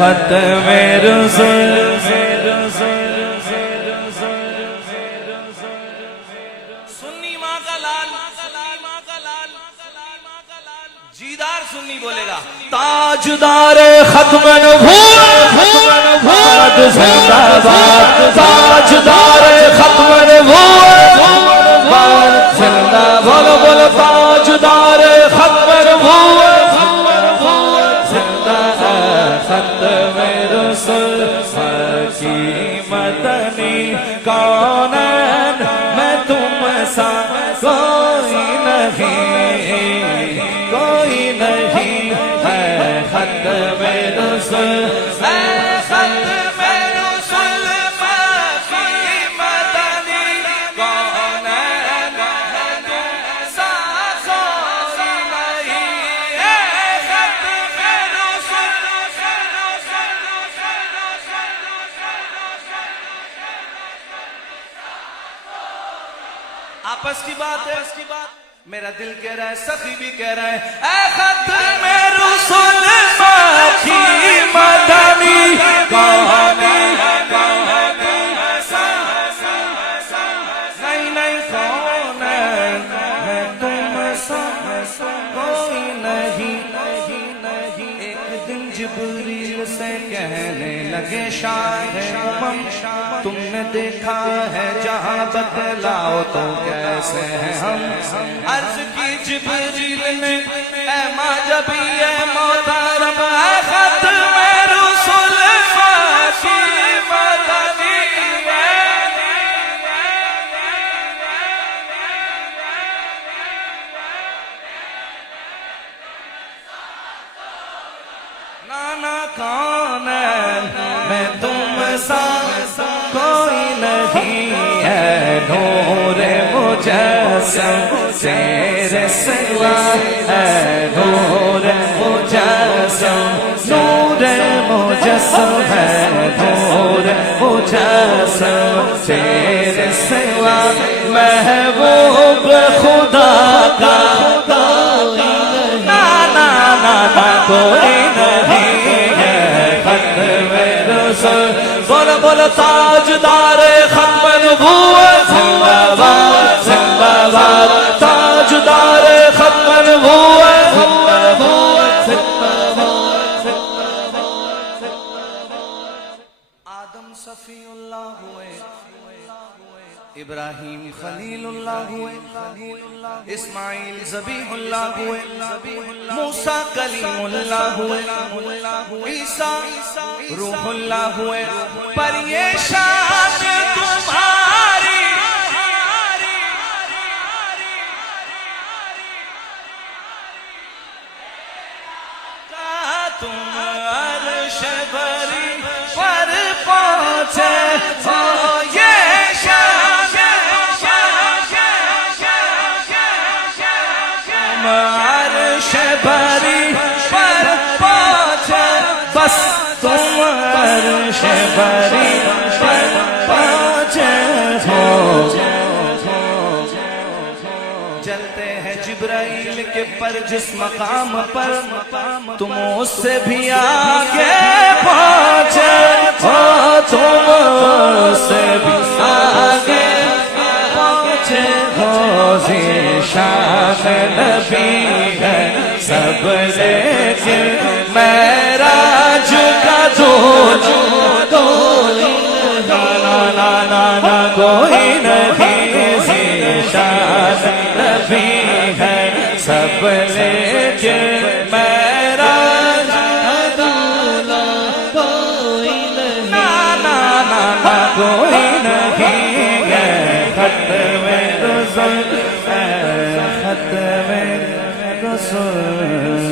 ختم رسول سنی ماں کا لال جیدار سنی بولے گا تاجدار ختم نبوت زندہ باد تاجدار ختم نبوت زندہ بولو بولو تاجدار ختم نبوت زندہ ختم رسول کی مدنی کونین میں تم سا کوئی نہیں کوئی نہیں ہے ختم رسول ختم رسول کی مدنی کونین میں تم سا کوئی نہیں ہے ختم رسول آپس کی بات ہے میرا دل کہہ رہا ہے سخی بھی کہہ رہا ہے اے ختم رسول کی مدنی کہانی نہیں کون ہے تم سا کوئی نہیں ایک دن جبریل سے کہنے لگے شاہ امم تم نے دیکھا ہے جہاں بتلاؤ تو کیسے ہیں ہم عرض کی جبریل نے اے معجبی اے محترم اے ختم رسول کی مدنی نانا کون ہے میں تم سا کوئی نہیں ہے نور مجسم تیرے سوا ہے نور مجسم نور مجسم ہے نور مجسم تیرے سوا محبوب خدا کا نانا نانا کوئی بولو بولو تاجدار ختم نبوت زندہ باد زندہ باد تاجدار ختم نبوت زندہ باد آدم صفی اللہ ہوئے ابراہیم خلیل اللہ ہوئے اسماعیل ذبیح اللہ ہوئے موسیٰ کلیم اللہ ہوئے عیسیٰ روح اللہ ہوئے پر یہ شان تمہاری کا تم عرش بری پر پہنچے ہو یہ شان تم عرش بری پر پہنچے بس تم عرش بری پر پہنچے ہو جلتے ہیں جبرائیل کے پر جس مقام پر تم اس سے بھی آگے پہنچے ہو تم اس سے بھی آگے پہنچے ہو ذیشان نبی ہے سب لیکن معراج کا نانا کوئی نہیں ذیشان نبی ہے سب لیکن معراج کوئی نہیں نانا کوئی نہیں ہے ختم رسول ختم رسول